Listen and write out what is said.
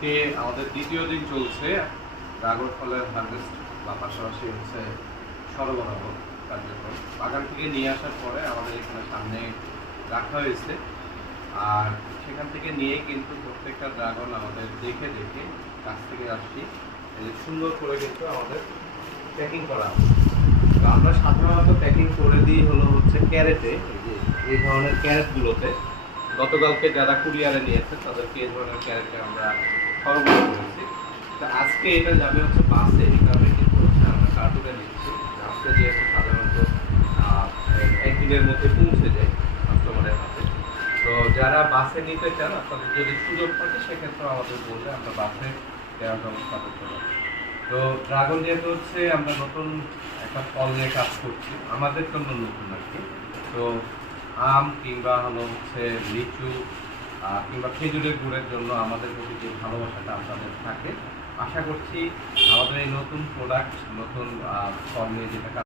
আজকে আমাদের দ্বিতীয় দিন চলছে ড্রাগন ফলের হারভেস্ট বা পাশাপাশি হচ্ছে সরবরাহ কার্যক্রম। বাগান থেকে নিয়ে আসার পরে আমাদের এখানে সামনে রাখা হয়েছে, আর সেখান থেকে নিয়ে কিন্তু প্রত্যেকটা ড্রাগন আমাদের দেখে দেখে কাছ থেকে আসছি, এই যে সুন্দর করে কিন্তু আমাদের প্যাকিং করা হবে। তো আমরা সাধারণত প্যাকিং করে দিই হলো হচ্ছে ক্যারেটে, এই যে এই ধরনের ক্যারেটগুলোতে। গতকালকে যারা কুরিয়ারে নিয়েছে তাদেরকে এই ধরনের ক্যারেটে আমরা সরবরাহ করেছি। তো আজকে এটা যাবে হচ্ছে বাসে, এই কারণে কিন্তু হচ্ছে আমরা কার্টুনে নিচ্ছি। আজকে যেহেতু সাধারণত একদিনের মধ্যে পৌঁছে যায় কাস্টমারের হাতে, তো যারা বাসে নিতে চান আপনাদের যদি সুযোগ থাকে সেক্ষেত্রে আমাদের বললে আমরা বাসে দেওয়ার ব্যবস্থা করতে পারি। তো ড্রাগন যেহেতু হচ্ছে আমরা নতুন একটা ফল নিয়ে কাজ করছি, আমাদের জন্য নতুন আর কি। তো আম কিংবা হলো হচ্ছে লিচু কিংবা খেজুরের গুড়ের জন্য আমাদের প্রতি যে ভালোবাসাটা আপনাদের থাকে, আশা করছি আমাদের এই নতুন প্রোডাক্ট, নতুন ফল নিয়ে যেটা